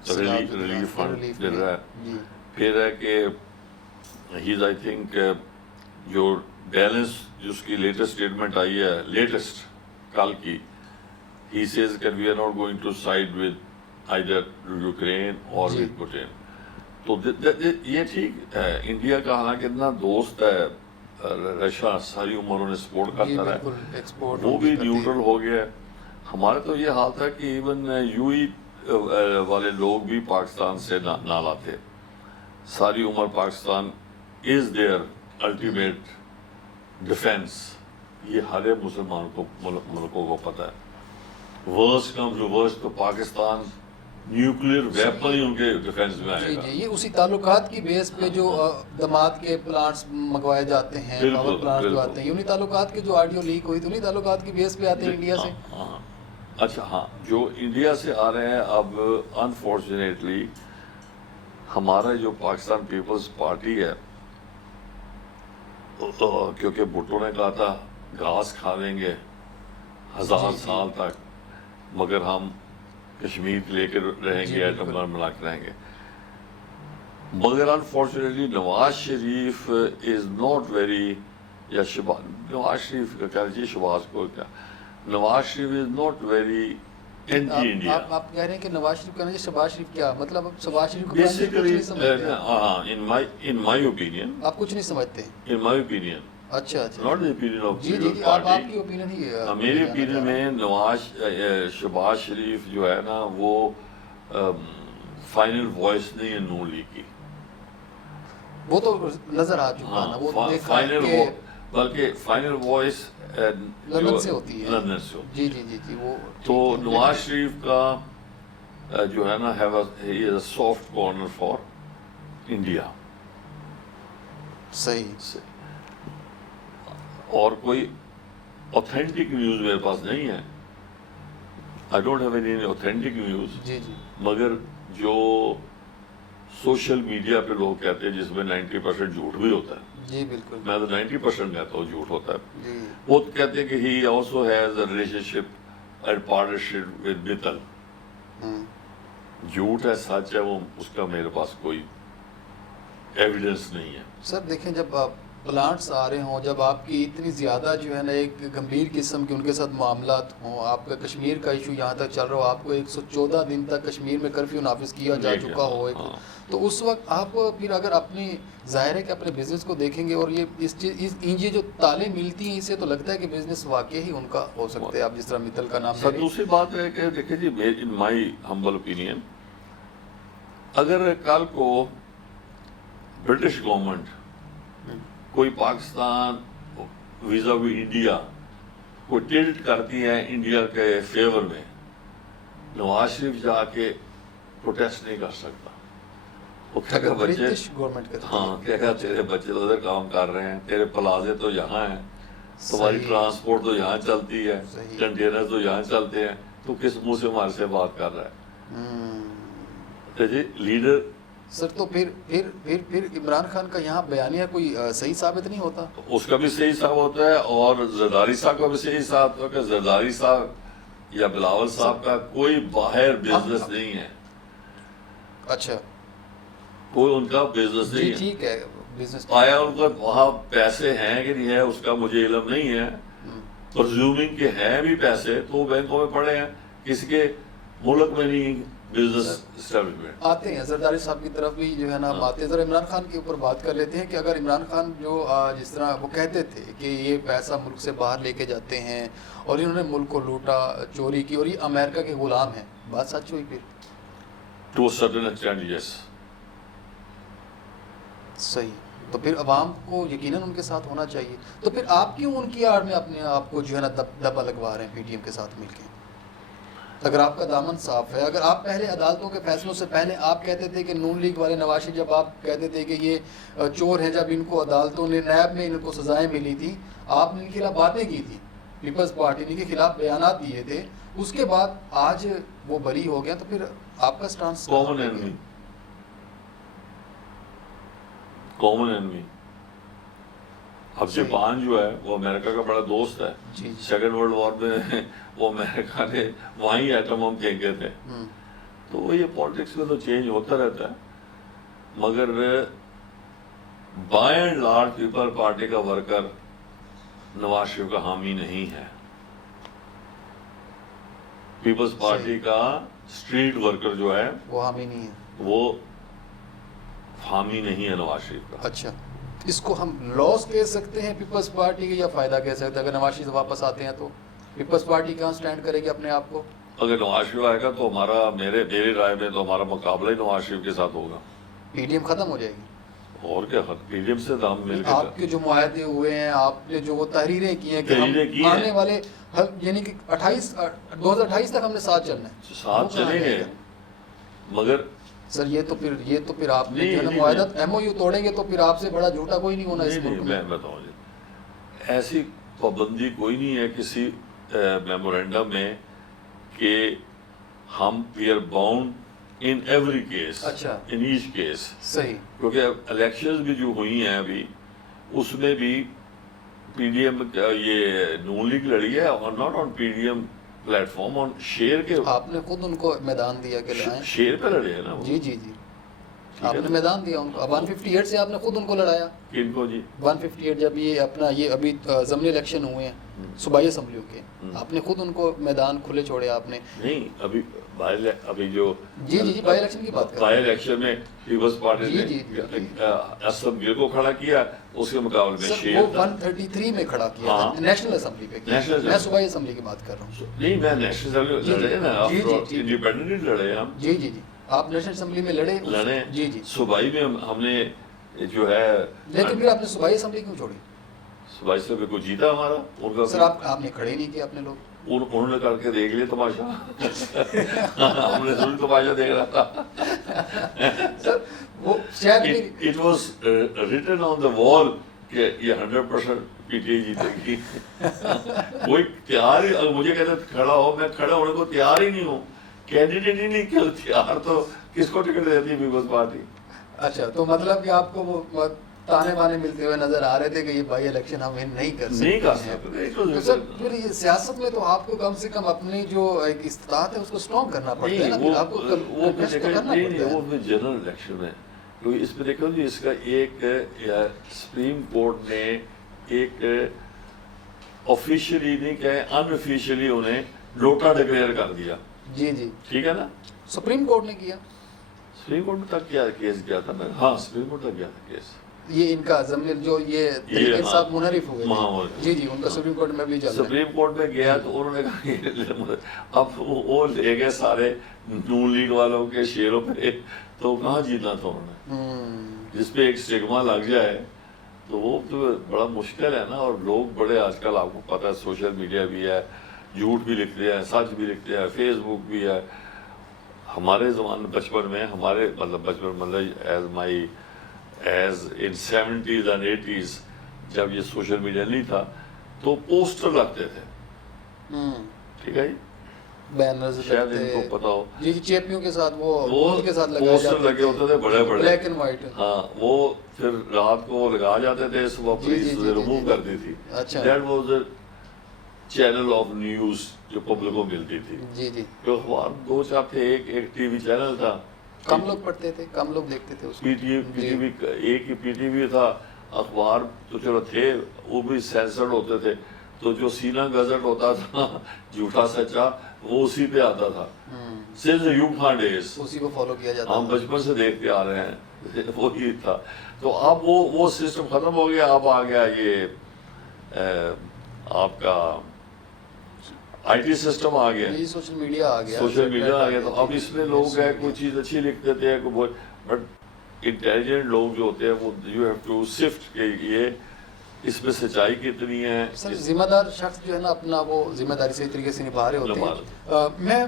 ریلیف فنڈ مل رہا ہے. پھر ہے کہ ہی از, آئی تھنک, جو بیلنس جس کی لیٹسٹ اسٹیٹمنٹ آئی ہے, لیٹسٹ کل کی, he says that we are not going to side with either Ukraine or with Putin. تو یہ ٹھیک ہے. انڈیا کا حالانکہ اتنا دوست ہے رشیا, ساری عمر انہیں سپورٹ کرتا رہا, وہ بھی نیوٹرل ہو گیا. ہمارے تو یہ حال تھا کہ ایون یو ای والے لوگ بھی پاکستان سے نہ لاتے. ساری عمر Pakistan is their ultimate defence. یہ ہر مسلمان کو, ملکوں کو پتہ ہے. ورسٹ کم ٹو ورسٹ تو پاکستان نیوکلیئر ویپن ہی ان کے ڈیفینس میں آئے گا. یہ اسی تعلقات کی بیس پہ جو دماد کے پلانٹس منگوائے جاتے ہیں, پاور پلانٹس جو آتے ہیں, انہی تعلقات کے جو آڈیو لیک ہوئی تو انہی تعلقات کی بیس پہ آتے ہیں انڈیا سے. اچھا ہاں, جو انڈیا سے آ رہے ہیں اب انفارچونیٹلی ہمارا جو پاکستان پیپلز پارٹی ہے, کیونکہ بھٹو نے کہا تھا گھاس کھا لیں گے 1000 سال تک, مگر ہم کشمیر لے کے رہیں گے, ایٹم بم بنا کے رہیں گے. مگر unfortunately Nawaz Sharif is not very, یا نواز شریف کا کہہ لیجیے, شہباز کو کیا, Nawaz Sharif is not very anti India. آپ کہہ رہے ہیں کہ نواز شریف کہنا چاہیے, شہباز شریف کیا مطلب؟ اب شہباز شریف کو بیسیکلی ان مائی اوپینین, آپ کچھ نہیں سمجھتے ان مائی اوپینین. اچھا اچھا, ناٹ دی اوپینین آف جی جی, آپ کی اوپینین ہی ہے. میری اوپینین میں شہباز شریف جو ہے نا, وہ فائنل وائس نہیں ہے نون لیگ کی. وہ تو نظر آ چکا نا, وہ فائنل, بلکہ فائنل وائس لندن سے ہوتی ہے. لندن سے ہوتی ہے. جی جی جی جی. وہ تو نواز شریف کا جو ہے نا, he is a soft corner for India. صحیح. اور کوئی اوتھینٹک نیوز میرے پاس نہیں ہے. I don't have any authentic news. جی جی. مگر جو سوشل میڈیا پہ لوگ کہتے ہیں جس میں 90% جھوٹ بھی ہوتا ہے. جی بالکل. میں تو 90% کہتا ہوں جھوٹ ہوتا ہے. جی وہ کہتے ہیں کہ he also has a relationship and partnership with Mittal. جھوٹ ہے سچ ہے وہ اس کا میرے پاس کوئی ایویڈنس نہیں ہے. سر دیکھیں جب آپ پلانٹس آ رہے ہوں, جب آپ کی اتنی زیادہ جو ہے نا ایک گمبھیر قسم کے ان کے ساتھ معاملات ہوں, آپ کا کشمیر کا ایشو یہاں تک چل رہا ہو, آپ کو 114 دن تک کشمیر میں کرفیو نافذ کیا جا چکا ہو, تو اس وقت آپ پھر اگر اپنی ظاہر ہے کہ اپنے بزنس کو دیکھیں گے اور یہ جو تالے ملتی ہیں, اس سے تو لگتا ہے کہ بزنس واقعی ہی ان کا ہو سکتا ہے. آپ جس طرح متل کا نام سر دوسری بات ہے کہ دیکھیں جی ان مائی ہمبل اوپینین, اگر کل کو برٹش گورنمنٹ کوئی پاکستان ویزا وی انڈیا کو ٹلٹ کرتی ہے انڈیا کے فیور میں, نواز شریف جا کے پروٹیسٹ نہیں کر سکتا. وہ کہے گا بچے ہاں کہے گا تیرے بچے تو ادھر کام کر رہے ہیں, تیرے پلازے تو یہاں ہیں, تمہاری ٹرانسپورٹ تو یہاں چلتی ہے, کنٹینر تو یہاں چلتے ہیں, تو کس منہ سے ہمارے سے بات کر رہا ہے. جی لیڈر سر تو پھر عمران خان کا یہاں بیانیہ کوئی صحیح ثابت نہیں ہوتا؟ اس کا بھی صحیح ثابت ہوتا ہے, اور زرداری صاحب کا بھی صحیح ثابت ہوتا ہے کہ زرداری صاحب یا بلاول صاحب کا کوئی باہر بزنس نہیں ہے. اچھا, کوئی ان کا بزنس نہیں ہے. ٹھیک ہے, بزنس آیا ان کو وہاں پیسے ہیں کہ نہیں ہے اس کا مجھے علم نہیں ہے, پرزیومنگ کہ ہیں بھی پیسے تو وہ بینکوں میں پڑے ہیں, کسی کے ملک میں نہیں بزنس اسٹیبلشمنٹ. آتے ہیں زرداری صاحب کی طرف بھی جو ہے نا آتے ہیں. ذرا عمران خان کے اوپر بات کر لیتے ہیں کہ اگر عمران خان جو جس طرح وہ کہتے تھے کہ یہ پیسہ ملک سے باہر لے کے جاتے ہیں اور انہوں نے ملک کو لوٹا, چوری کی, اور یہ امریکہ کے غلام ہیں, بات سچ ہوئی پھر؟ ٹو سرٹن ایکسٹینٹ یس. صحیح. تو پھر عوام کو یقیناً ان کے ساتھ ہونا چاہیے. تو پھر آپ کیوں ان کی آڑ میں اپنے آپ کو جو ہے نا دبا لگوا رہے ہیں پی ٹی ایم کے ساتھ مل کے؟ اگر آپ کا دامن صاف ہے, اگر آپ پہلے عدالتوں کے فیصلوں سے پہلے آپ کہتے تھے کہ نون لیگ والے نواز شریف, جب آپ کہتے تھے کہ یہ چور ہیں, جب ان کو عدالتوں نے نیب میں ان کو سزائیں ملی تھی, آپ نے ان کے خلاف باتیں کی تھی, پیپلز پارٹی نے کے خلاف بیانات دیے تھے, اس کے بعد آج وہ بری ہو گیا, تو پھر آپ کا stance common enemy. Common enemy. اب جاپان جو ہے وہ امریکہ کا بڑا دوست ہے. سیکنڈ ورلڈ وار میں وہ امریکہ نے وہیں ایٹم بم پھینکے تھے. تو وہ یہ پالیٹکس میں تو چینج ہوتا رہتا ہے, مگر by and large people party کا ورکر نواز شریف کا حامی نہیں ہے. پیپلز پارٹی کا اسٹریٹ ورکر جو ہے وہ حامی نہیں ہے, وہ حامی نہیں ہے نواز شریف کا. اچھا, اس کو ہم لاس کہہ سکتے ہیں پیپلز پارٹی کے, یا فائدہ کہہ سکتے ہیں؟ اگر نواز شریف واپس آتے ہیں تو پیپلز پارٹی کہاں سٹینڈ کرے گی اپنے آپ کو؟ اگر نواز شریف آئے گا تو ہمارا میری رائے میں تو ہمارا مقابلہ ہی نواز شریف کے ساتھ ہوگا. پی ڈی ایم ختم ہو جائے گی. اور کیا ختم, پی ڈی ایم سے دام مل کے آپ کے جو معاہدے ہوئے ہیں, آپ نے جو وہ تحریریں کی ہیں کہ ہم آنے والے یعنی کہ 2028 تک ہم نے ساتھ چلنا ہے, ساتھ چلیں گے, مگر سر یہ تو پھر آپ نے جو ہے معاہدہ ایم او یو توڑیں گے تو پھر آپ سے بڑا جھوٹا کوئی نہیں ہونا اس ملک میں. میں بتاؤں جی, ایسی پابندی کوئی نہیں ہے کسی میمورینڈم میں کہ ہم we are bound in every case, in each case. صحیح. کیونکہ الیکشنز بھی جو ہوئی ہیں ابھی, اس میں بھی پی ڈی ایم یہ نون لیگ لڑی ہے, اور not on P D M platform, on شیر کے. آپ نے خود ان کو میدان دیا کہ لڑائیں, شیر پہ لڑے ہیں نا. جی آپ نے میدان دیا ان کو. 158 سے آپ نے خود ان کو لڑایا. کن کو جی؟ 158 جب یہ اپنا یہ ابھی ضمنی الیکشن ہوئے ہیں صوبائی اسمبلیوں کے, آپ نے خود ان کو میدان کھلے چھوڑے. آپ نے نہیں ابھی جو جی بائی الیکشن کی بات کر, بائی الیکشن میں پیپلز پارٹی نے اسلم گل کو کھڑا کیا, اس کے مقابلے میں شیر وہ 133 میں کھڑا کیا نیشنل اسمبلی پہ. میں صوبائی اسمبلی کی بات کر رہا ہوں. نہیں, میں نیشنل اسمبلی لڑے نا, انڈیپینڈنٹ لڑے ہم. جی آپ نیشنل اسمبلی میں لڑے. جی صوبائی میں ہم نے جو ہے, لیکن پھر آپ نے صوبائی اسمبلی کیوں چھوڑی؟ صوبائی اسمبلی کو جیتا ہمارا ان کا. سر آپ نے کھڑے نہیں کیا اپنے لوگ, انہوں نے کر کے دیکھ لیا تماشا. ہم نے ضرور تماشا دیکھ رہا تھا. سر وہ شاید اٹ واز ریٹن آن دا وال کہ یہ 100% پی ٹی آئی جیتے گی. کوئی تیار ہی, اگر مجھے کہتے کھڑا ہو, میں کھڑا ہونے کو تیار ہی نہیں ہوں. کینڈیڈیٹ ہی نہیں کیا تیار, تو کس کو ٹکٹ دیتی ہے پیپلز پارٹی؟ اچھا تو مطلب کہ آپ کو وہ تانے بانے ملتے ہوئے نظر آ رہے تھے کہ یہ بائی الیکشن ہم نہیں کر سکتے. تو سر پھر یہ سیاست میں تو آپ کو کم سے کم اپنی جو ایک استطاعت ہے اس کو اسٹرانگ کرنا پڑتا ہے نا, پھر آپ کو وہ جنرل الیکشن ہے. کیونکہ اس میں دیکھو جی اس کا ایک سپریم کورٹ نے ایک آفیشیلی نہیں کہ ان آفیشیلی انہیں لوٹا ڈکلیئر کر دیا. جی جی ٹھیک ہے نا, سپریم کورٹ نے کیا, سپریم کورٹ تک کیا کیس گیا تھا نا, ہاں سپریم کورٹ تک گیا تھا کیس. یہ ان کا ضمیر جو یہ طریقے صاحب منحرف ہوئے جی جی ان کا سپریم کورٹ میں بھی چل رہا ہے. سپریم کورٹ میں گیا تو انہوں نے کہا اب وہ لے گئے سارے نون لیگ والوں کے شیروں پہ, تو کہاں جیتنا تھا انہوں نے. جس پہ ایک اسٹگما لگ جائے تو وہ تو بڑا مشکل ہے نا. اور لوگ بڑے آج کل آپ کو پتہ ہے سوشل میڈیا بھی ہے, جھوٹ بھی لکھتے ہیں, سچ بھی لکھتے ہیں, فیس بک بھی ہے. ہمارے زمانے بچپن میں ہمارے مطلب as in 70s and 80s جب یہ سوشل میڈیا نہیں تھا تو پوسٹر لگتے تھے. ٹھیک ہے جی, بینرز شاید ان کو پتا ہو جی چیپیوں کے ساتھ وہ پوسٹر لگے ہوتے تھے بڑے بڑے بلیک اینڈ وائٹ. ہاں وہ پھر رات کو وہ لگا جاتے تھے, صبح پولیس ریموو کرتی تھی. That was a channel of news جو پبلک کو ملتی تھی. جی جی جو اخبار دو چار تھے, ایک ٹی وی چینل تھا, کم لوگ پڑھتے تھے, کم لوگ دیکھتے تھے. پی ٹی وی ایک ہی پی ٹی وی تھا. اخبار تو چلو تھے وہ بھی سینسرڈ ہوتے تھے, تو جو سینہ گزٹ ہوتا تھا جھوٹا سچا وہ اسی پہ آتا تھا. سنس ایوب خان ڈیز اسی کو فالو کیا جاتا, ہم بچپن سے دیکھتے آ رہے ہیں, وہی تھا. تو اب وہ سسٹم ختم ہو گیا. اب آ گیا یہ آپ کا آئی ٹی سسٹم آ گیا, سوشل میڈیا آ گیا, تو اب اس میں لوگ ہے کوئی چیز اچھی لکھ دیتے ہیں, بٹ انٹیلیجنٹ لوگ جو ہوتے ہیں وہ یو ہیو ٹو سفٹ کہ یہ اس میں سچائی کتنی ہے. سر ذمہ دار شخص جو ہے نا اپنا وہ ذمہ داری صحیح طریقے سے نبھا رہے ہوتے ہیں. میں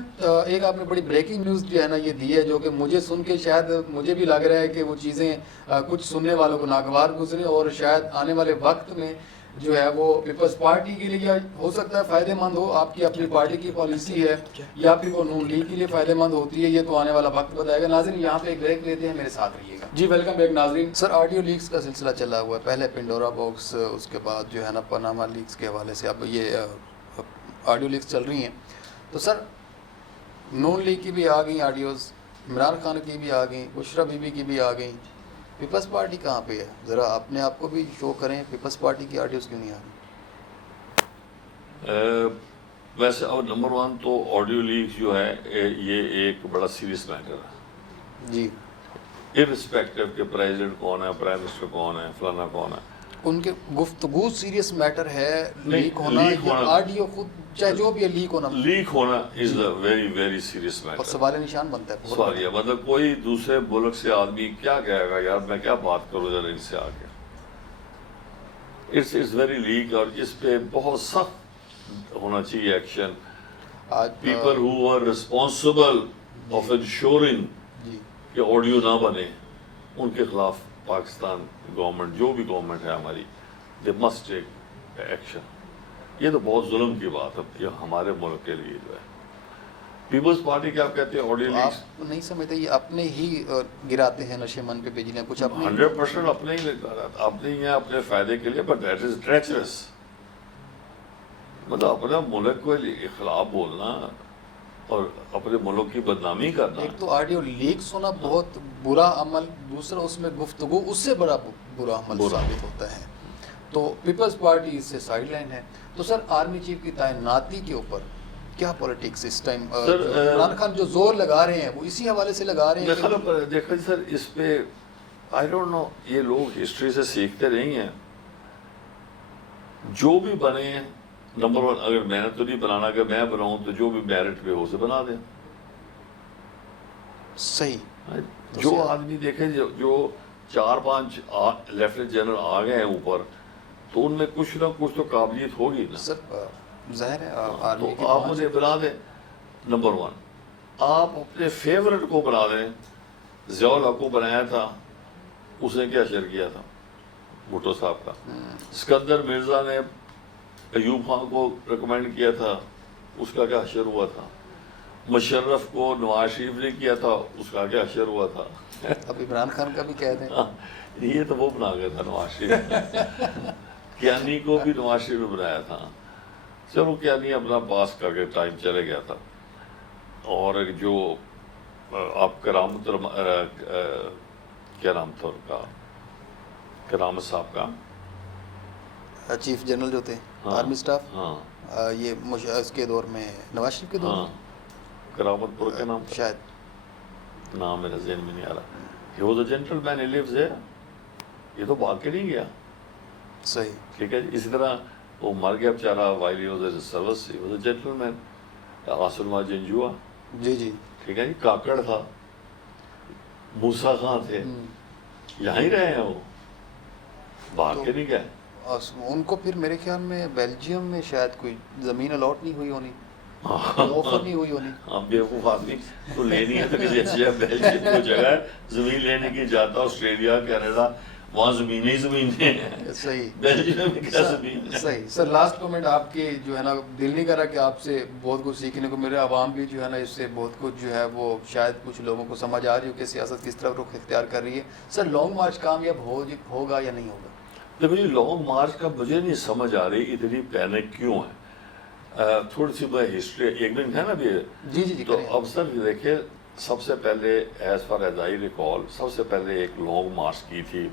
ایک آپ نے بڑی بریکنگ نیوز جو ہے نا یہ دی ہے, جو کہ مجھے سن کے شاید مجھے بھی لگ رہا ہے کہ وہ چیزیں کچھ سننے والوں کو ناگوار گزرے, اور شاید آنے والے وقت میں جو ہے وہ پیپلز پارٹی کے لیے ہو سکتا ہے فائدہ مند ہو, آپ کی اپنی پارٹی کی پالیسی ہے, یا پھر وہ نون لیگ کے لیے فائدہ مند ہوتی ہے, یہ تو آنے والا وقت بتائے گا. ناظرین یہاں پہ ایک بریک لیتے ہیں, میرے ساتھ رہیے گا. جی ویلکم بیک ناظرین. سر آڈیو لیکس کا سلسلہ چلا ہوا ہے, پہلے پنڈورا باکس, اس کے بعد جو ہے نا پاناما لیکس کے حوالے سے اب یہ آڈیو لیکس چل رہی ہیں. تو سر نون لیگ کی بھی آ گئیں آڈیوز, عمران خان کی بھی آ گئیں, بشرا بی بی کی بھی آ گئیں, پیپلز پارٹی کہاں پہ ہے؟ ذرا اپنے آپ کو بھی شو کریں, پیپلز پارٹی کی آڈیوز کیوں نہیں آ رہی؟ ویسے اب نمبر 1 تو آڈیو لیک جو ہے یہ ایک بڑا سیریس میٹر ہے جی, ارسپیکٹو کہ پریزیڈنٹ کون ہے, پرائم منسٹر کون ہے, فلانا کون ہے. ان کے گفتگو سیریس میٹر ہے, لیک ہونا آڈیو خود چاہے جو بھی ہے لیک ہونا is a very very serious matter, اور سوال نشان بنتا ہے. سوال مطلب کوئی دوسرے ملک سے آدمی کیا کہے گا یار میں کیا بات کروں ذرا ان سے آ کے. اٹس ویری لیک, اور اس پہ بہت سخت ہونا چاہیے action. People who are responsible of ensuring کہ آڈیو نہ بنے, ان کے خلاف پاکستان گورنمنٹ جو بھی گورنمنٹ ہے ہماری, دے مسٹ ٹیک ایکشن. یہ تو بہت ظلم کی بات ہے یہ ہمارے ملک کے لیے جو ہے. پیپلز پارٹی کیا آپ کہتے ہیں آڈیو لیکس نہیں سمجھتے, یہ اپنے ہی گراتے ہیں, نشے من پہ بھیجنے کچھ 100% اپنے ہی اپنے ہی ہیں, اپنے فائدے کے لیے, بٹ دیٹ از ٹریچرس. مطلب اپنے ملک کو خلاف بولنا اور اپنے ملک کی بدنامی کرنا. ایک تو آڈیو لیکس ہونا بہت برا عمل, دوسرا اس میں گفتگو اس سے بڑا برا عمل ثابت ہوتا ہے. تو پیپلز پارٹی اس سے سائڈ لائن ہے. تو سر آرمی چیف کی تعیناتی کے اوپر کیا پولیٹکس اس ٹائم, عمران خان جو زور لگا رہے ہیں وہ اسی حوالے سے لگا رہے ہیں؟ دیکھیں سر اس پہ آئی ڈونٹ نو, یہ لوگ ہسٹری سے سیکھتے نہیں ہیں. جو بھی بنے ہیں نمبر 1, اگر میں نے تو نہیں بنانا کہ میں بناؤں, تو جو بھی میرٹ پہ ہو اسے بنا دیں. صحیح. جو آدمی دیکھیں جو 4-5 لیفٹیننٹ جنرل آ گئے ہیں اوپر, تو ان میں کچھ نہ کچھ تو قابلیت ہوگی نا. سر ظاہر ہے تو آپ مجھے بنا دیں. نمبر 1 آپ اپنے فیورٹ کو بنا دیں. ضیاء الحق کو بنایا تھا, اس نے کیا شر کیا تھا بھٹو صاحب کا. اسکندر مرزا نے ایوب خان کو ریکمینڈ کیا تھا, اس کا کیا حشر ہوا تھا. مشرف کو نواز شریف نے کیا تھا، اس کا کیا اشر ہوا تھا؟ اب عمران خان کا بھی کہہ دیں. یہ تو وہ بنا گیا تھا نواز شریف نے. کیانی کو بھی نواز شریف نے بنایا تھا. چلو کیانی اپنا پاس کر کے ٹائم چلے گیا تھا. اور جو آپ کرامت کیا نام تھا ان کا، کرامت صاحب کا، چیف جنرل جو تھے آرمی اسٹاف، ہاں یہ اس کے دور میں نواز شریف کے دور ہاں، میں کرامت پور کا نام شاید نام میرے ذہن میں نہیں آ رہا. He was a gentleman, he lives there. یہ تو بھاگ کے نہیں گیا. صحیح. ٹھیک ہے جی. اسی طرح وہ مر گیا بیچارہ while he was in service. He was a gentleman. آسلما Janjua, جی جی ٹھیک ہے جی. کاکڑ تھا، موسیٰ خان تھے، یہاں ہی رہے ہیں وہ، بھاگ کے نہیں گئے. ان کو پھر میرے خیال میں بیلجیم میں شاید کوئی زمین الاٹ نہیں ہوئی ہونی، آفر نہیں ہوئی ہونی. ہاں بیوقوف آدمی تو لینی ہے تو کسی اچھی جگہ، بیلجیم کو جگہ ہے زمین لینے کی جاتا. آسٹریلیا، کینیڈا، وہاں زمینیں ہی زمینیں ہیں. صحیح. بیلجیم میں کیا زمین ہے؟ صحیح. سر لاسٹ کمنٹ آپ کے جو ہے نا، دل نہیں کر رہا کہ آپ سے بہت کچھ سیکھنے کو میرے عوام بھی جو ہے نا اس سے بہت کچھ جو ہے وہ شاید کچھ لوگوں کو سمجھ آ رہی ہو کہ سیاست کس طرح رخ اختیار کر رہی ہے. سر لانگ مارچ کامیاب ہوگا یا نہیں ہوگا؟ دیکھو جی، لانگ مارچ کا مجھے نہیں سمجھ آ رہی اتنی پینک کیوں ہے. تھوڑی سی میں ہسٹری ایک منٹ ہے نا ابھی. جی جی جی. تو اب سر دیکھیں، سب سے پہلے as far as I recall سب سے پہلے ایک لانگ مارچ کی تھی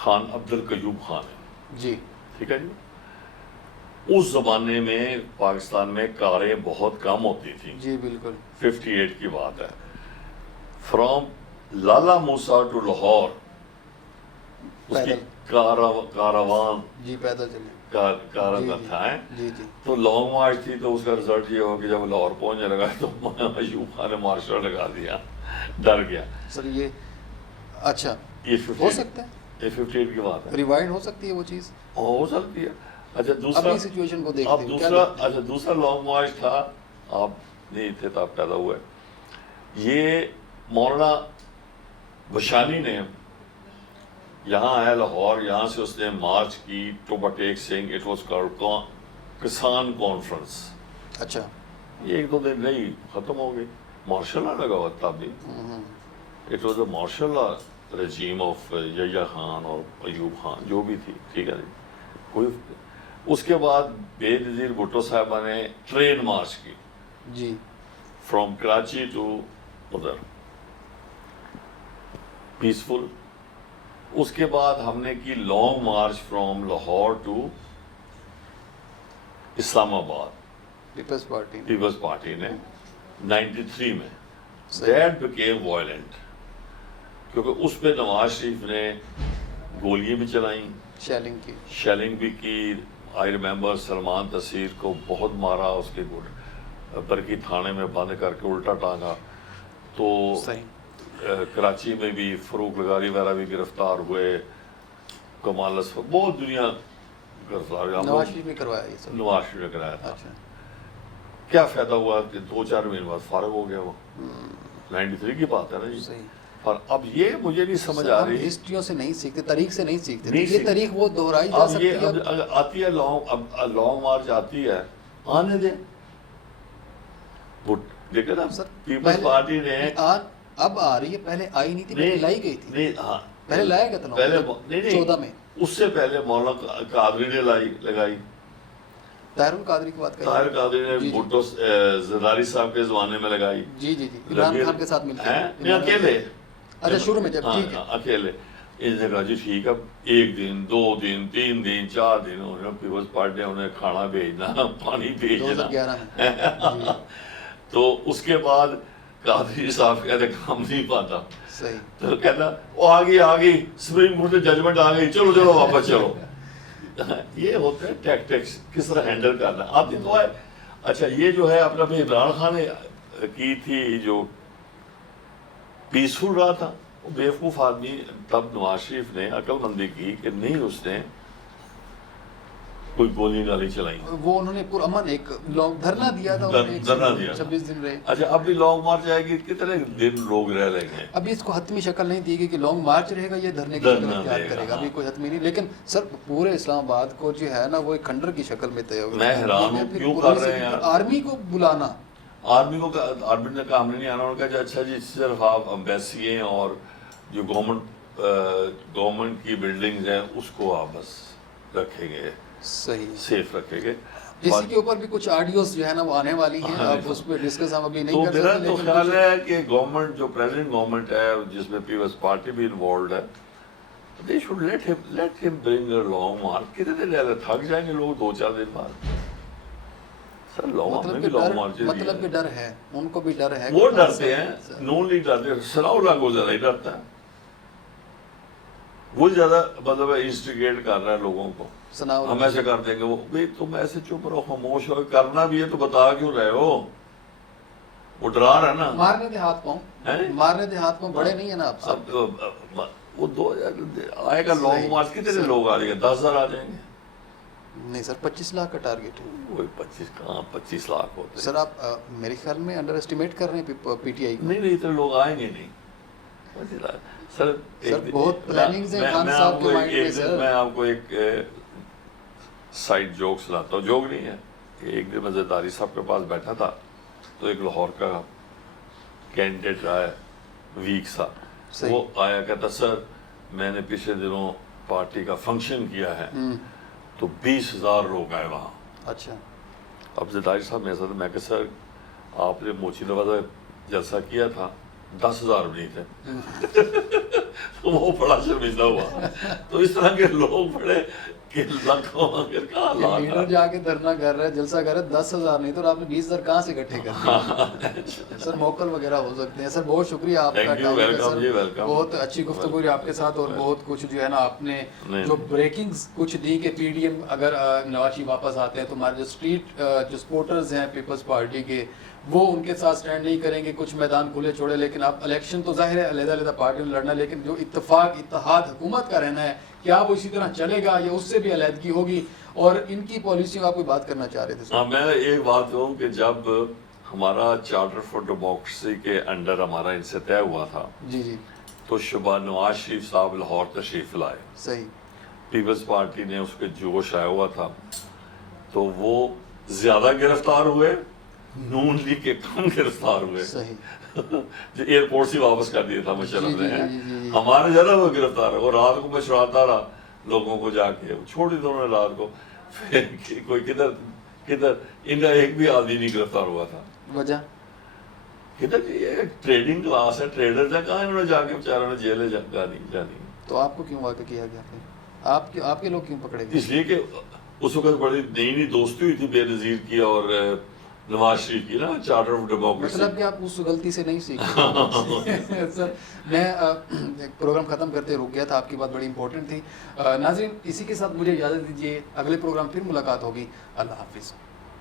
خان عبد القیوم خان نے. جی ٹھیک ہے جی. اس زمانے میں پاکستان میں کاریں بہت کم ہوتی تھیں. جی بالکل. 58 کی بات ہے. فرام لالا موسیٰ ٹو لاہور اس کی کاروان جی پیدل چلے کارا تھا. جی جی. تو لانگ مارچ تھی تو اس کا رزلٹ یہ ہو کہ جب لاہور پہنچنے لگا تو ایوب خان نے مارشل لگا دیا، ڈر گیا. سر یہ اچھا یہ ہو سکتا ہے، یہ 58 کی بات ہے. ریوائنڈ ہو سکتی ہے وہ چیز، ہو سکتی ہے. اچھا دوسرا، اپنی سچویشن کو دیکھتے اب دوسرا، اچھا دوسرا لانگ مارچ تھا، آپ نہیں تھے تو آپ پیدا ہوئے. یہ مولانا بشانی نے یہاں آیا لاہور، یہاں سے اس نے مارچ کی Toba Tek Singh. It was called Kisan conference. اچھا. یہ ایک دو دن رہی، ختم ہو گئی. مارشل لا لگا ہوا تھا بھی. It was a martial law regime of Yahya Khan اور ایوب خان جو بھی تھی. ٹھیک ہے جی. کوئی اس کے بعد بے نظیر بھٹو صاحبہ نے ٹرین مارچ کی جی فرام کراچی ٹو ادھر، پیسفل. اس کے بعد ہم نے کی long march from Lahore to Islamabad, Peoples party نے 93 میں. دیٹ بیکیم وائلنٹ کیونکہ اس پہ نواز شریف نے گولیاں بھی چلائیں، شیلنگ بھی کی. آئی ریمبر سلمان تصیر کو بہت مارا، اس کے برکی تھانے میں بند کر کے الٹا ٹانگا. تو کراچی میں بھی فروخ لغاری وغیرہ بھی گرفتار ہوئے، کمال اسفر، بہت دنیا گرفتار ہوئی. نواز شریف نے کروایا یہ سب، نواز شریف نے کرایا تھا. کیا فائدہ ہوا کہ 2-4 مہینے بعد فارغ ہو گیا وہ. 93 کی بات ہے نا جی. اور اب یہ مجھے نہیں سمجھ آ رہی، ہسٹریوں سے نہیں سیکھتے، تاریخ سے نہیں سیکھتے. یہ تاریخ وہ دہرائی جا سکتی ہے. اب یہ آتی ہے لانگ مارچ آتی ہے، آنے دیں. دیکھیں نا پیپلز پارٹی نے اب آ رہی ہے، پہلے آئی نہیں تھی، پہلے لائی گئی تھی. نہیں ہاں پہلے لایا گیا تھا 14 میں. اس سے پہلے مولانا قادری نے لگائی. طاہر القادری کی بات کریں، طاہر قادری نے بھٹو زرداری صاحب کے زمانے میں لگائی. جی جی جی. عمران خان کے ساتھ مل کے. نہیں اکیلے. اچھا شروع میں جب ٹھیک ہے اکیلے. اس نے کہا جی ٹھیک ہے، 1 دن 2 دن 3 دن 4 دن پیپلز پارٹی نے انہیں کھانا بھیجنا، پانی بھیجنا. 2011 میں. تو اس کے بعد قادری صاحب کہتے کام نہیں پاتا. صحیح. تو کہتا وہ آ گئی سپریم کورٹ میں ججمنٹ آ گئی، چلو واپس چلو. یہ ہوتا ہے ٹیکٹکس، کس طرح ہینڈل کرنا آتی تو ہے. اچھا یہ جو ہے اپنا بھی عمران خان نے کی تھی جو پیسفل رہا تھا، وہ بیوقوف آدمی تب نواز شریف نے عقل مندی کی کہ نہیں اس نے کوئی گولی نالی چلائی. وہ انہوں نے پرامن ایک لانگ دھرنا دیا تھا، دھرنا دیا 26 دن رہے. اچھا اب بھی لانگ مارچ آئے گی، کتنے دن لوگ رہ لیں گے. ابھی اس کو حتمی شکل نہیں دی گئی کہ لانگ مارچ رہے گا، یہ دھرنے کی شکل اختیار کرے گا، ابھی کوئی حتمی نہیں. لیکن سر پورے اسلام آباد کو جو ہے نا وہ ایک کھنڈر کی شکل میں طے ہو گیا. میں حیران ہوں کیوں کر رہے ہیں آرمی کو بلانا، آرمی نے کہا ہم نے نہیں آنا. انہوں نے کہا اچھا جی صرف آپ امبیسی ہیں اور جو گورنمنٹ کی بلڈنگز ہیں اس کو آپ بس رکھیں گے, صحیح, سیف رکھیں گے. اسی کے اوپر بھی کچھ آڈیوز جو ہے نا وہ آنے والی ہیں, اب اس پہ ڈسکس ہم ابھی نہیں کر تو میرا سکتے. تو خیال ہے کہ گورنمنٹ جو پریزنٹ گورنمنٹ ہے جس میں پیپلز پارٹی بھی انوالوڈ ہے, they should let him bring a long march. کتنے دن رہ تھک جائیں گے لوگ 2-4 دن بعد. سر لانگ ہمیں بھی لانگ مارچ مطلب کہ ڈر ہے, ان کو بھی ڈر ہے, وہ ڈرتے ہیں, نون لیگ ڈرتے ہیں, ثناء اللہ کو زیادہ ہی ڈرتا ہے, وہ زیادہ مطلب انسٹیگیٹ کر رہا ہے لوگوں کو. ہم ایسے کر دیں گے, وہ بھائی تم ایسے چپ رہو, خاموش ہو, کرنا بھی ہے تو بتا کیوں رہے ہو, وہ ڈرا رہا ہے نا. مارنے دے ہاتھ پاؤں بڑے نہیں ہیں نا آپ سب. وہ 2000 آئے گا لانگ مارچ, کتنے لوگ آ جائیں گے, 10,000 آ جائیں گے. نہیں سر 25 لاکھ کا ٹارگیٹ ہے. وہی 25 لاکھ ہوتے ہیں. سر آپ میرے خیال میں انڈر اسٹیمیٹ کر رہے ہیں پی ٹی آئی کو. نہیں اتنے لوگ آئیں گے نہیں. سر بہت پلاننگز ہیں خان صاحب کے مائنڈ میں. سر میں آپ کو ایک سائڈ جوک سناتا ہوں, جوک نہیں ہے. ایک دن میں زرداری صاحب کے پاس بیٹھا تھا تو ایک لاہور کا کینڈیڈیٹ رہا ہے ویک سا, وہ آیا کہتا سر میں نے پچھلے دنوں پارٹی کا فنکشن کیا ہے تو 20,000 لوگ آئے وہاں. اچھا. اب زرداری صاحب میرے ساتھ, میں کہ سر آپ نے موچی نواز جلسہ کیا تھا 10,000 بھی نہیں تھے. وہ بڑا شرمندہ ہوا. تو اس طرح کے لوگ بڑے لیڈر جا کے دھرنا کر رہے, جلسہ کر رہے, 10,000 نہیں تو آپ نے 20,000 کہاں سے اکٹھے کر دیے. سر موکل وغیرہ ہو سکتے ہیں. سر بہت شکریہ آپ کا, بہت اچھی گفتگو رہی آپ کے ساتھ, اور بہت کچھ جو ہے نا آپ نے جو بریکنگز کچھ دی کہ پی ڈی ایم اگر نواز شریف واپس آتے ہیں تو ہمارے جو اسٹریٹ جو سپورٹرز ہیں پیپلز پارٹی کے وہ ان کے ساتھ سٹینڈ نہیں کریں گے, کچھ میدان کھلے چھوڑے, لیکن اب الیکشن تو ظاہر ہے علیحدہ پارٹیوں میں لڑنا, لیکن جو اتحاد حکومت کا رہنا ہے کیا وہ اسی طرح چلے گا یا اس سے بھی علیحدگی ہوگی, اور ان کی پالیسیوں آپ کوئی بات کرنا چاہ رہے تھے. ہاں میں ایک بات کہوں کہ جب ہمارا چارٹر فار ڈیموکریسی کے انڈر ہمارا ان سے طے ہوا تھا جی تو شبہ نواز شریف صاحب لاہور تشریف لائے. صحیح. پیپلز پارٹی نے اس پہ جوش آیا ہوا تھا تو وہ زیادہ گرفتار ہوئے, نون لیگ کے کم گرفتار ہوئے. جو ایئرپورٹ سے واپس کر دیا تھا مشرف نے, ہمارے زیادہ وہ گرفتار ہے. اور رات کو میں چھڑاتا رہا لوگوں کو جا کے, چھوڑ دی انہوں نے رات کو. کوئی کدھر ان کا ایک بھی آدمی نہیں گرفتار ہوا تھا. وجہ کدھر, یہ ٹریڈنگ کلاس ہے, ٹریڈر جا کہاں انہوں نے جا کے بیچاروں نے جیلیں جانی. تو آپ کو کیوں واقع کیا گیا پھر, آپ کے لوگ کیوں پکڑے گئے؟ اس لیے کہ اس وقت بڑی نئی دوستی ہوئی تھی بے نظیر کی اور نواز شریف کی نا, چارٹر آف ڈیموکریسی. مطلب کہ آپ اس غلطی سے نہیں سیکھے. سر میں پروگرام ختم کرتے رک گیا تھا, آپ کی بات بڑی امپورٹنٹ تھی. ناظرین اسی کے ساتھ مجھے اجازت دیجیے, اگلے پروگرام پھر ملاقات ہوگی. اللہ حافظ.